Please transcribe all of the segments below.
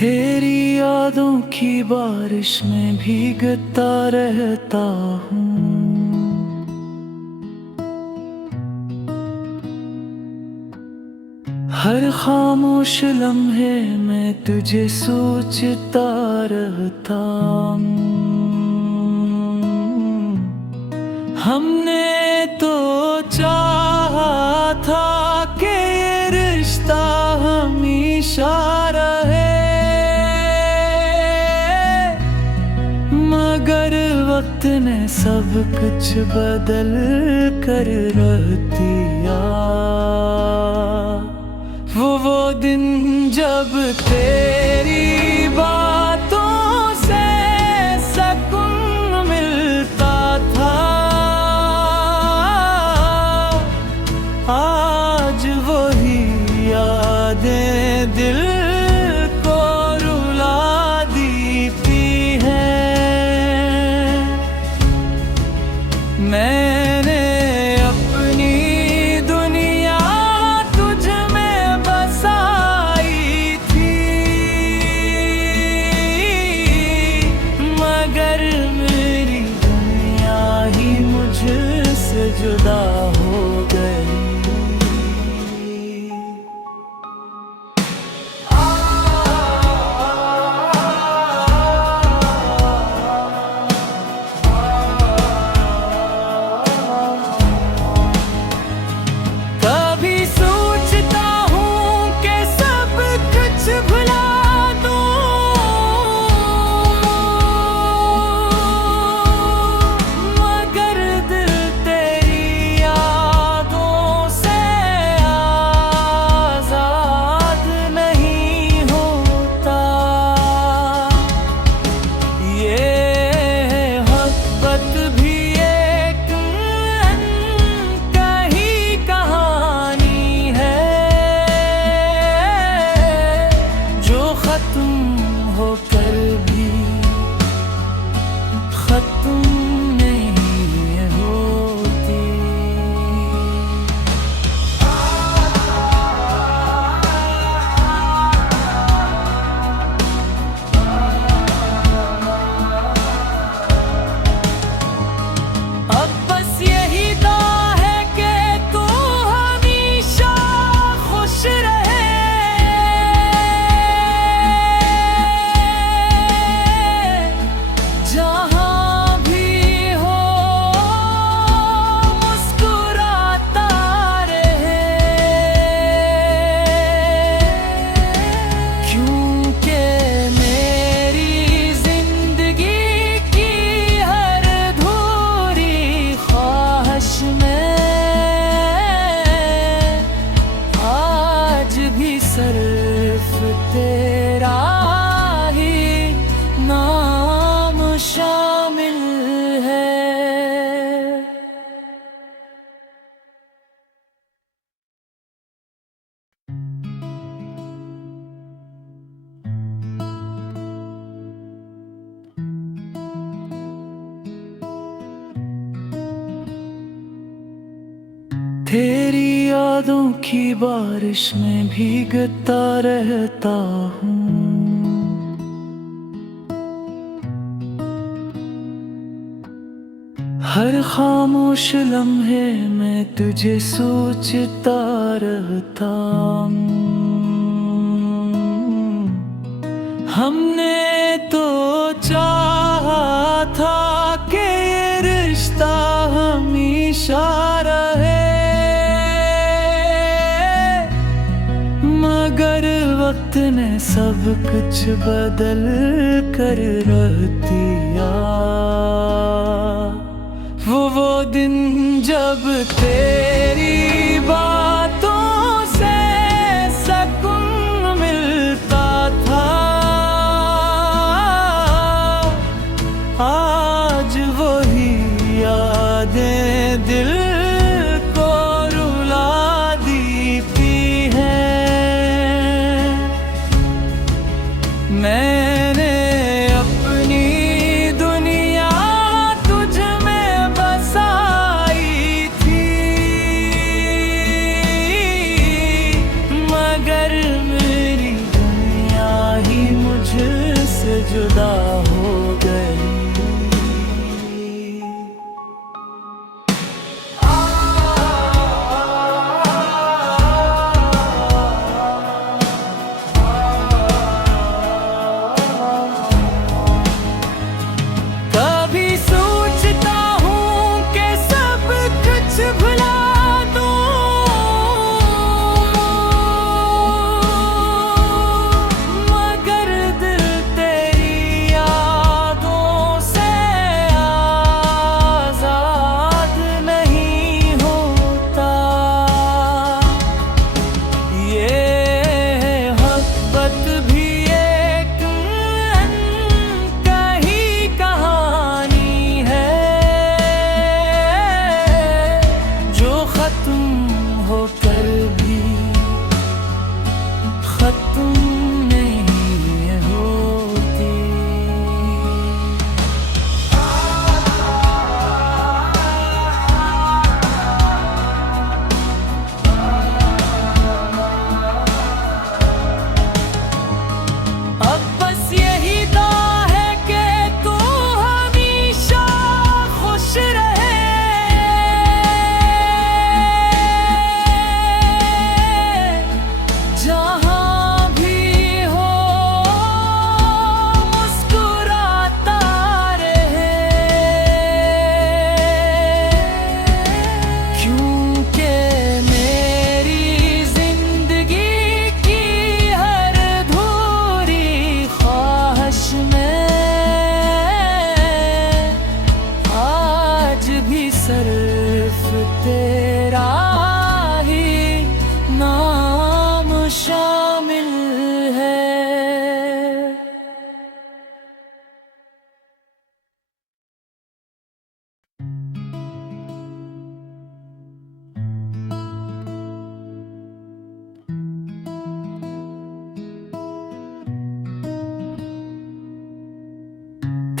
तेरी यादों की बारिश में भीगता रहता हूँ। हर खामोश लम्हे में तुझे सोचता रहता हूँ। हमने तो चाहा था कि ये रिश्ता हमेशा रहे, मगर वक्त ने सब कुछ बदल कर रख दिया। वो दिन जब तेरी बातों से सुकून मिलता था, आज वही यादें दिल को रुला देती हैं। मैंने अपनी दुनिया तुझ में बसाई थी, मगर मेरी दुनिया ही मुझसे जुदा हो गई। कभी सोचता हूँ कि सब कुछ भुला दूँ, मगर दिल तेरी यादों से आज़ाद नहीं होता। ये मोहब्बत भी एक अनकही कहानी है, जो खत्म होकर भी खत्म नहीं होती। अब बस यही दुआ है कि तू हमेशा खुश रहे, जहाँ भी हो मुस्कुराता रहे, क्योंकि मेरी जिंदगी की हर अधूरी ख्वाहिश में आज भी सिर्फ तेरा ही नाम शामिल है। तेरी यादों की बारिश में भीगता रहता हूँ। हर खामोश लम्हे में तुझे सोचता रहता हूँ। हमने तो चाहा था कि ये रिश्ता हमेशा रहे, मगर वक्त ने सब कुछ बदल कर रख दिया। वो दिन जब तेरी बातों से सुकून मिलता था, आज वही यादें दिल को रुला देती हैं। मैंने अपनी दुनिया तुझ में बसाई थी,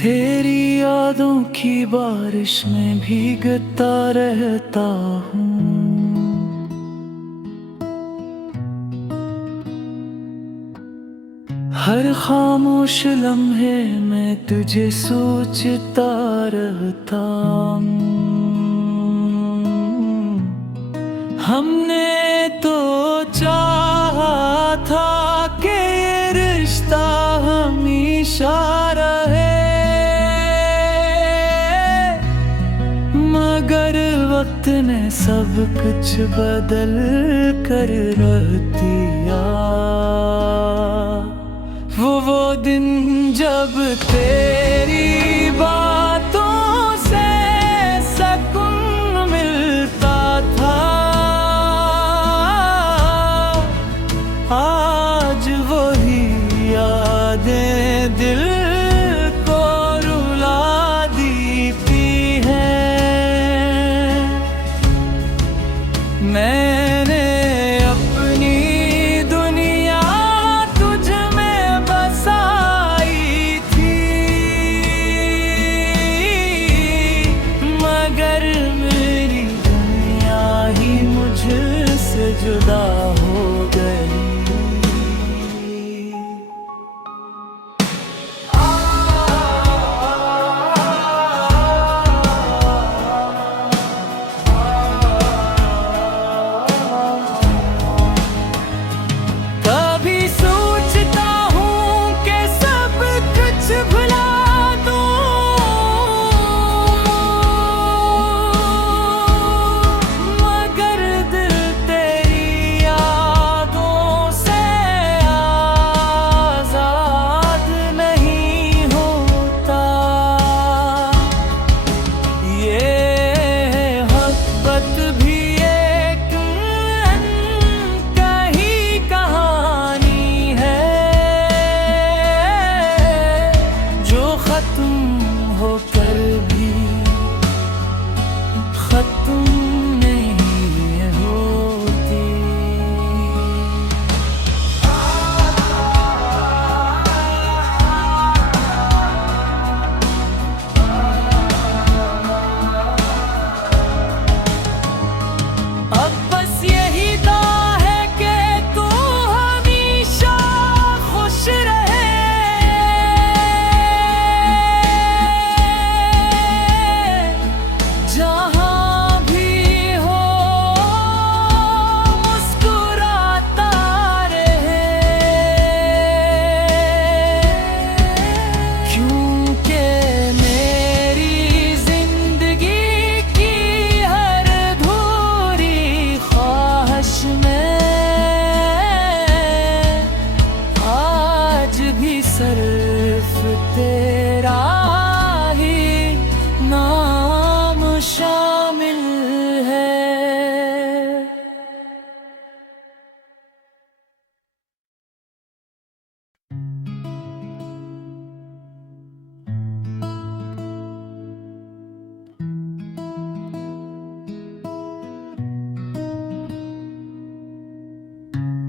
तेरी यादों की बारिश में भीगता रहता हूँ। हर खामोश लम्हे में तुझे सोचता रहता हूँ। हमने तो चाहा था कि ये रिश्ता हमेशा रहे, मगर वक्त ने सब कुछ बदल कर रख दिया। वो दिन जब तेरी बातों से सुकून मिलता था, आज वही यादें दिल को रुला देती हैं। मैंने अपनी दुनिया तुझ में बसाई थी, मगर मेरी दुनिया ही मुझसे जुदा हो गई। कभी सोचता हूँ कि सब कुछ भुला दूँ, मगर दिल तेरी यादों से आज़ाद नहीं होता। ये मोहब्बत भी एक अनकही कहानी है, जो खत्म होकर भी खत्म नहीं होती। अब बस यही दुआ है कि तू हमेशा खुश रहे, जहाँ भी हो मुस्कुराता रहे, क्योंकि मेरी जिंदगी की हर अधूरी ख्वाहिश में आज भी सिर्फ तेरा ही नाम शामिल है।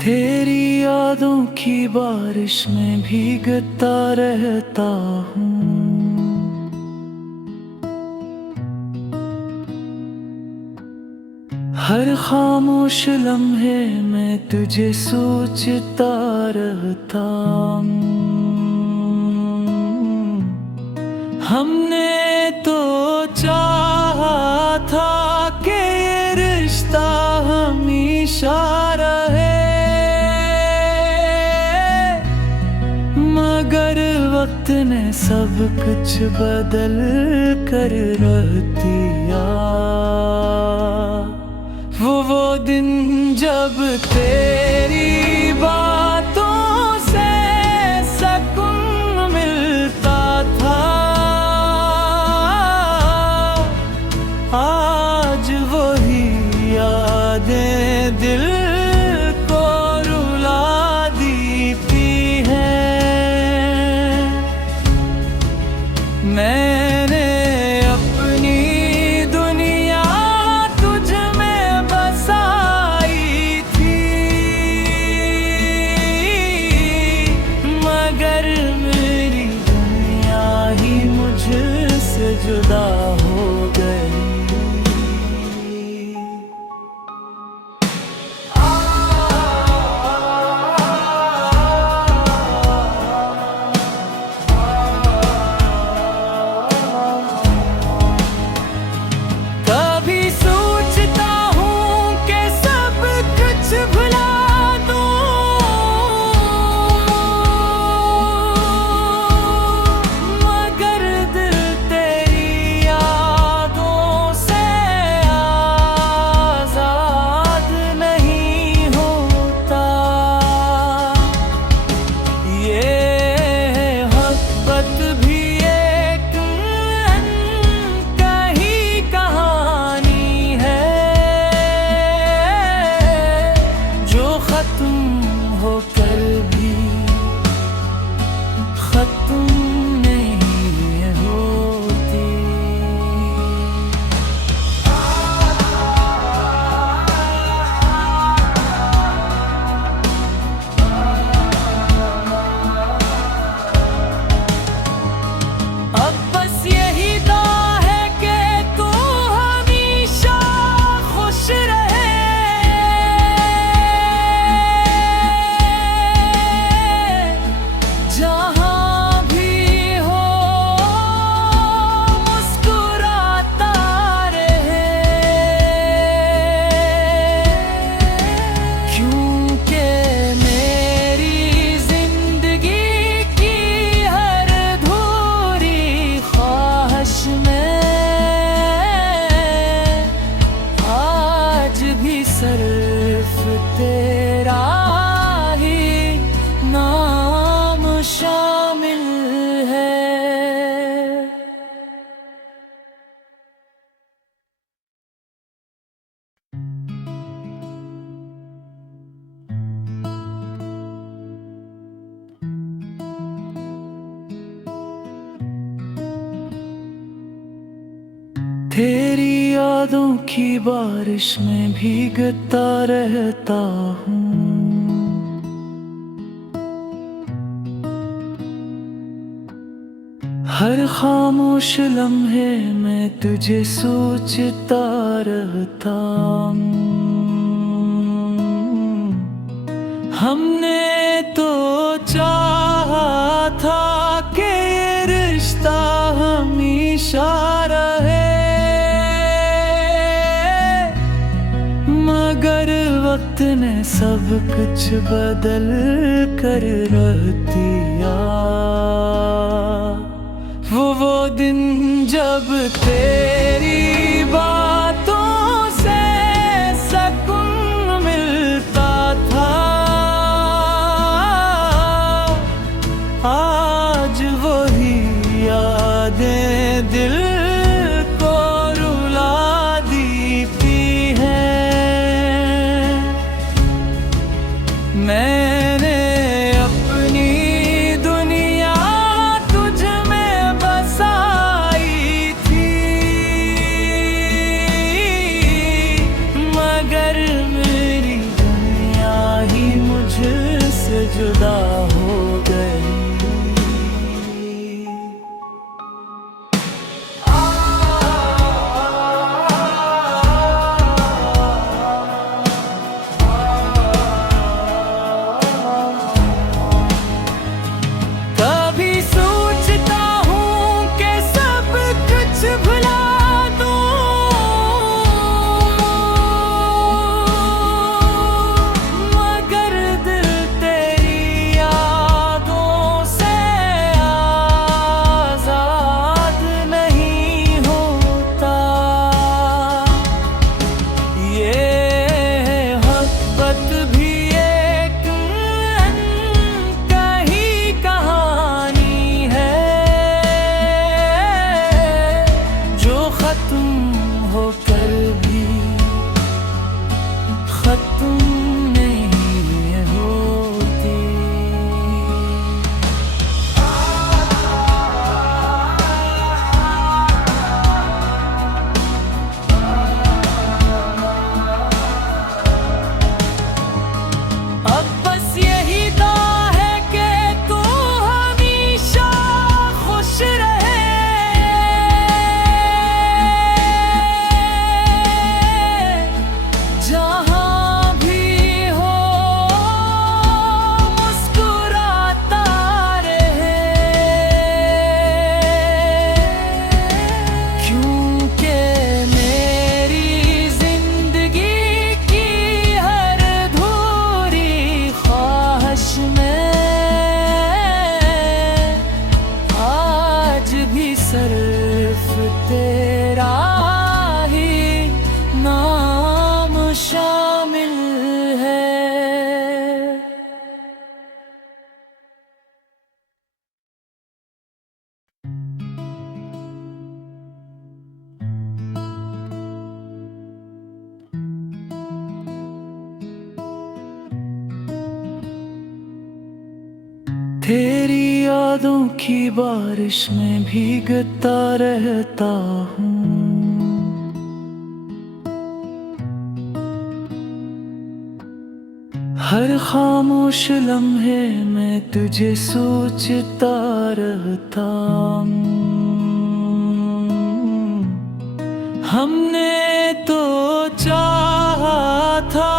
तेरी यादों की बारिश में भीगता रहता हूँ। हर खामोश लम्हे में तुझे सोचता रहता हूँ। हमने तो चाहा था कि ये रिश्ता हमेशा रहे, मगर वक्त ने सब कुछ बदल कर रख दिया। वो दिन जब तेरी बातों से सुकून मिलता था, आज वही यादें दिल को रुला देती हैं। मैंने अपनी दुनिया तुझ में बसाई थी, मगर मेरी दुनिया ही जुदा हो गई। कभी सोचता हूँ कि सब कुछ भुला दूँ, मगर दिल तेरी यादों से आज़ाद नहीं होता। ये मोहब्बत भी एक अनकही कहानी है, जो खत्म होकर भी खत्म नहीं होती। अब बस यही दुआ है कि तू हमेशा खुश रहे, जहाँ भी हो मुस्कुराता रहे, क्योंकि मेरी जिंदगी की हर अधूरी ख्वाहिश में आज भी सिर्फ तेरा ही नाम शामिल है। तेरी यादों की बारिश में भीगता रहता हूँ, हर खामोश लम्हे में तुझे सोचता रहता हूँ। हमने तो चाहा था कि ये रिश्ता हमेशा रहे, मगर वक्त ने सब कुछ बदल कर रख दिया। वो दिन जब तेरी बातों से सुकून मिलता था, आज वही यादें दिल को रुला देती हैं। मैंने अपनी दुनिया तुझ में बसाई थी, मगर मेरी दुनिया ही मुझसे जुदा हो गई। तेरा ही नाम शामिल है। तेरी यादों की बारिश में भीगता रहता हूँ। हर खामोश लम्हे में तुझे सोचता रहता हूँ। हमने तो चाहा था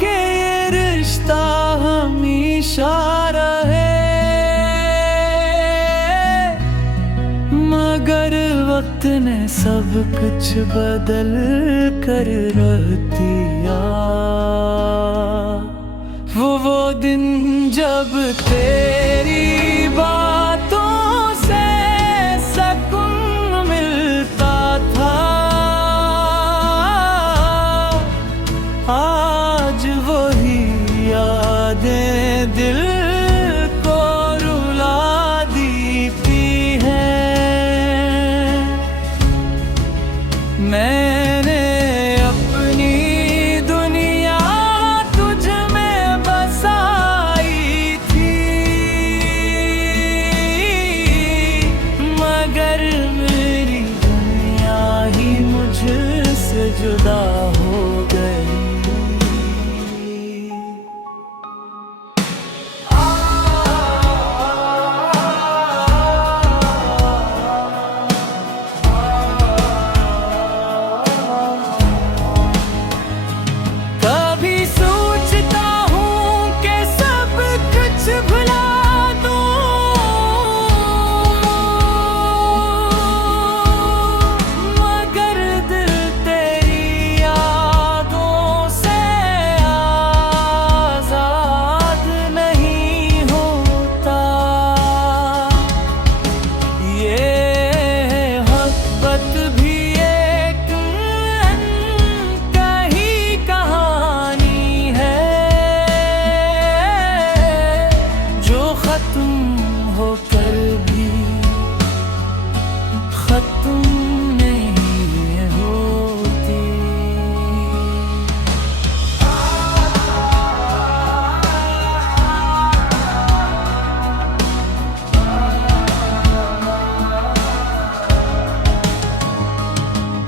कि ये रिश्ता हमेशा रहे, मगर वक्त ने सब कुछ बदल कर रख दिया। वो दिन जब तेरी बातों से सुकून मिलता था, आज वही यादें दिल को रुला देती हैं। मैंने अपनी दुनिया तुझ में बसाई थी, मगर मेरी दुनिया ही मुझसे जुदा हो गई। कभी सोचता हूँ कि सब कुछ भुला दूँ, मगर दिल तेरी यादों से आज़ाद नहीं होता। ये मोहब्बत भी एक अनकही कहानी है, जो खत्म होकर भी खत्म नहीं होती।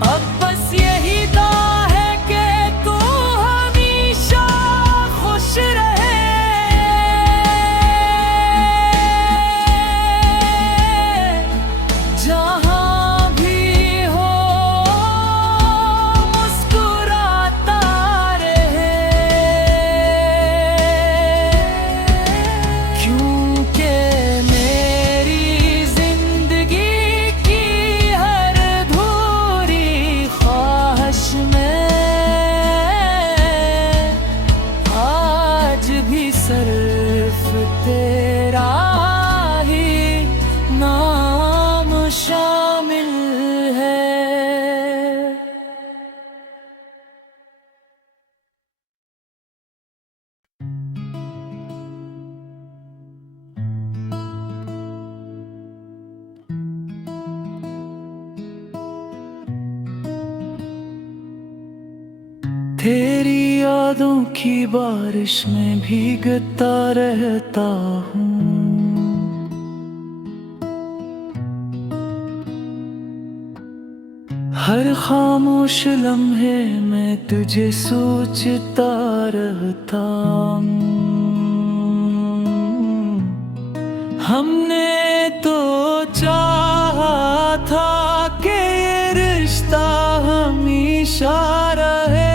अब बस यही दुआ है कि तू हमेशा खुश रहे, जहाँ भी हो मुस्कुराता रहे। क्योंकि मेरी जिंदगी की हर अधूरी ख्वाहिश में आज भी सिर्फ तेरा ही नाम शामिल है। तेरी यादों की बारिश में भीगता रहता हूँ। हर खामोश लम्हे में तुझे सोचता रहता हूँ। हमने तो चाहा था कि ये रिश्ता हमेशा रहे,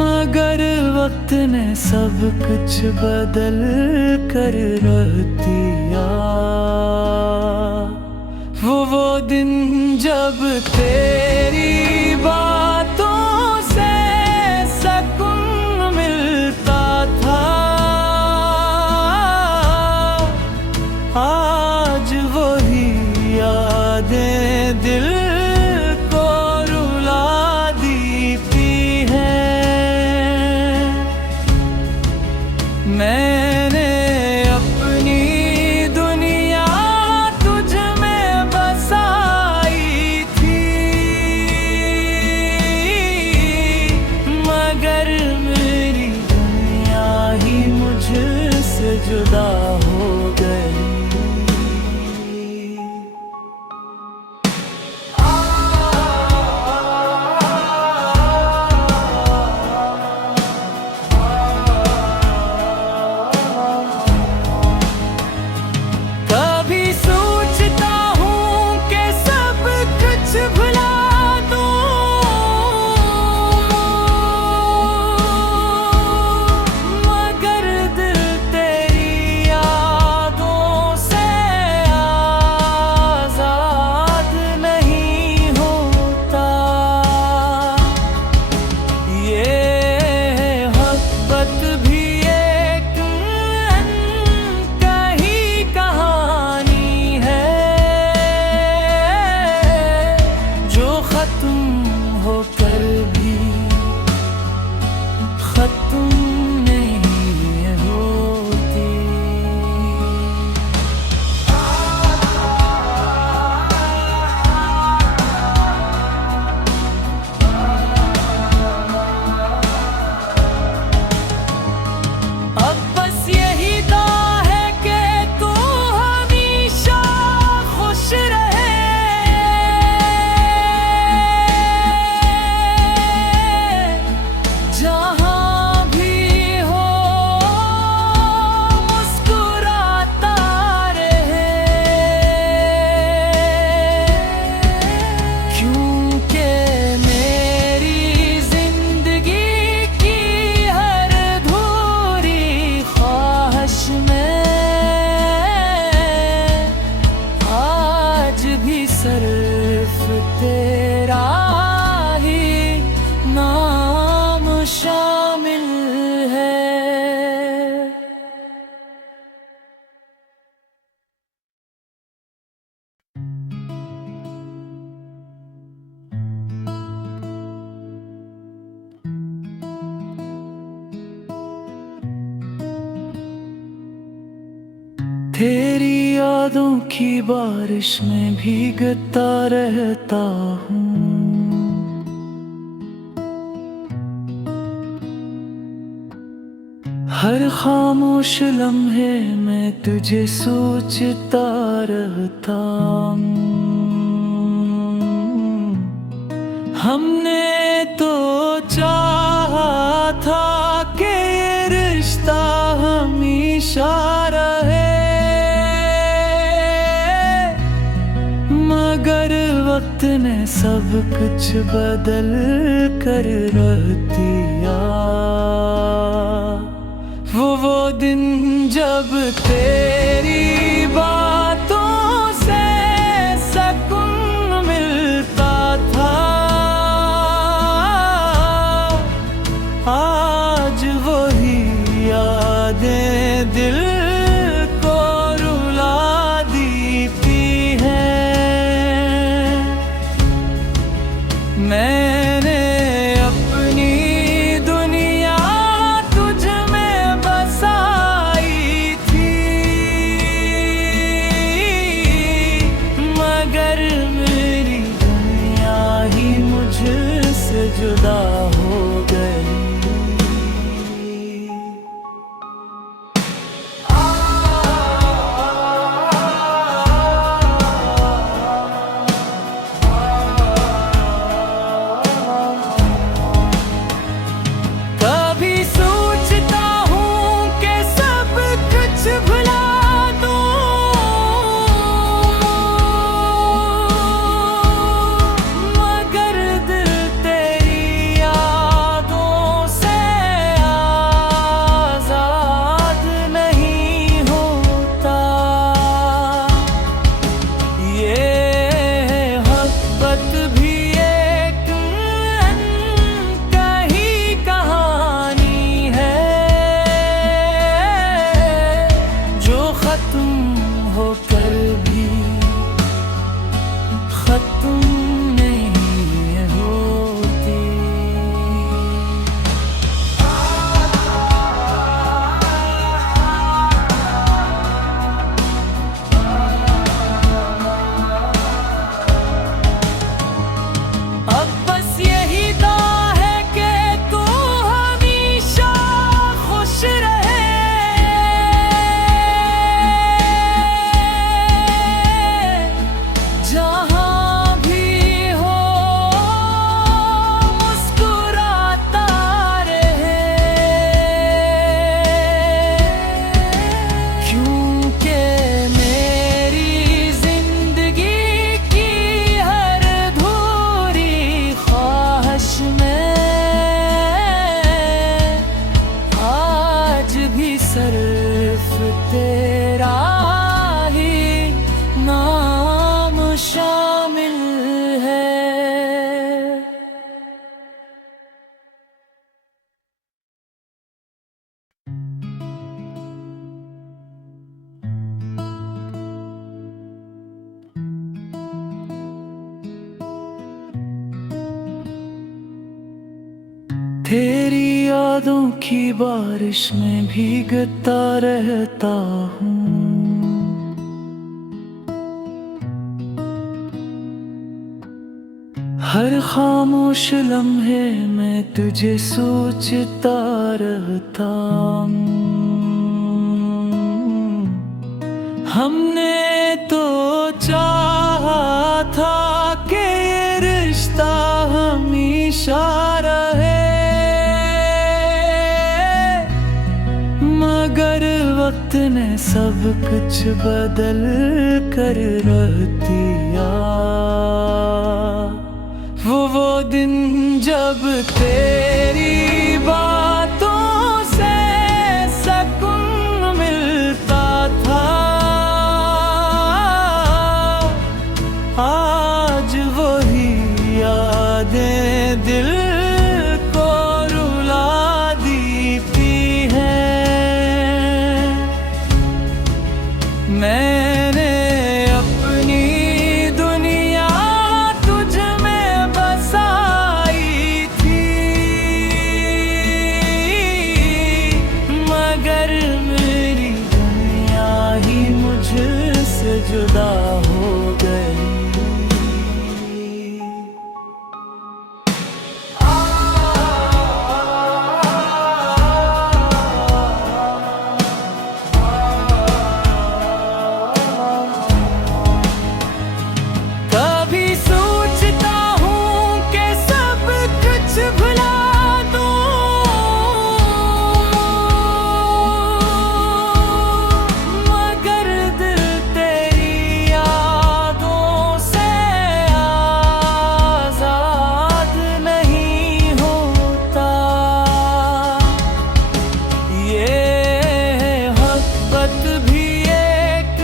मगर वक्त ने सब कुछ बदल कर रख दिया। वो दिन जब तेरी बातों से सुकून मिलता था, आज वही यादें दिल को रुला देती है। मैंने अपनी दुनिया तुझ में बसाई थी, मगर मेरी दुनिया ही मुझसे जुदा हो गई। कभी सोचता हूँ कि सब कुछ भुला दूँ, मगर दिल तेरी यादों से आज़ाद नहीं होता। ये मोहब्बत भी एक अनकही कहानी है, जो खत्म होकर भी खत्म नहीं होती। अब बस यही दुआ है कि तू हमेशा खुश रहे, जहाँ भी हो मुस्कुराता रहे, क्योंकि मेरी जिंदगी की हर अधूरी ख्वाहिश में आज भी सिर्फ तेरा ही नाम शामिल है। तेरी यादों की बारिश में भीगता रहता हूँ, हर खामोश लम्हे में तुझे सोचता रहता हूँ। हमने तो चाहा था कि ये रिश्ता हमेशा रहे, मगर वक्त ने सब कुछ बदल कर रख दिया। वो दिन जब तेरी बातों से सुकून मिलता था, आज वही यादें दिल को रुला देती है। मैंने अपनी दुनिया तुझ में बसाई थी, तेरी यादों की बारिश में भीगता रहता हूँ। हर खामोश लम्हे में तुझे सोचता रहता हूँ। हमने तो चाहा था कि ये रिश्ता हमेशा रहे, मगर वक्त ने सब कुछ बदल कर रख दिया। वो दिन जब तेरी बातों से सुकून मिलता था, आज वही यादें दिल को रुला देती हैं। मैंने अपनी दुनिया तुझ में बसाई थी, मगर मेरी दुनिया ही मुझसे जुदा हो गई। कभी सोचता हूँ कि सब कुछ भुला दूँ, मगर दिल तेरी यादों से आज़ाद नहीं होता। ये मोहब्बत भी एक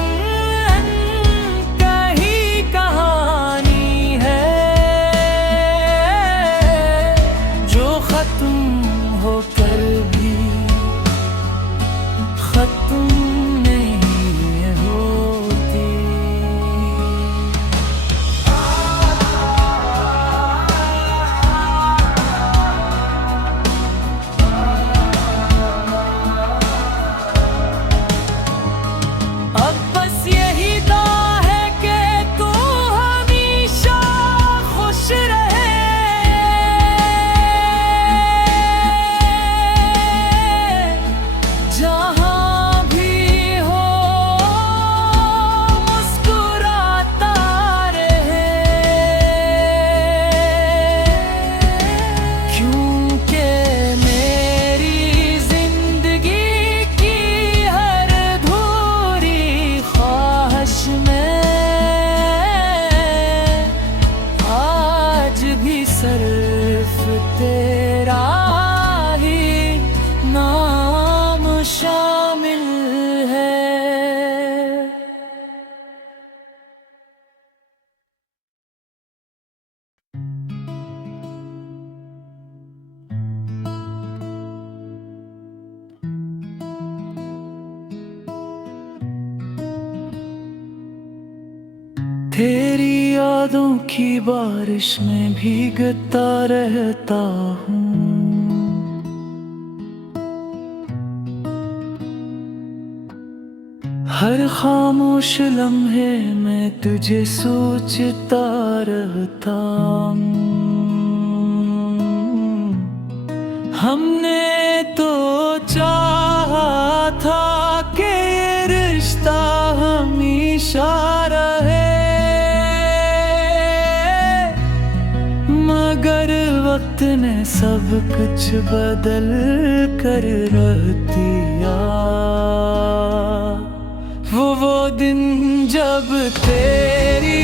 अनकही कहानी है, जो खत्म होकर भी खत्म नहीं होती। अब बस यही दुआ है कि तू हमेशा खुश रहे, जहाँ भी हो मुस्कुराता रहे, क्योंकि मेरी जिंदगी की हर अधूरी ख्वाहिश में आज भी सिर्फ तेरा ही नाम शामिल है। तेरी यादों की बारिश में भीगता रहता हूँ। हर खामोश लम्हे में तुझे सोचता रहता हूँ। हमने तो चाहा था कि ये रिश्ता हमेशा रहे, मगर वक्त ने सब कुछ बदल कर रख दिया। वो दिन जब तेरी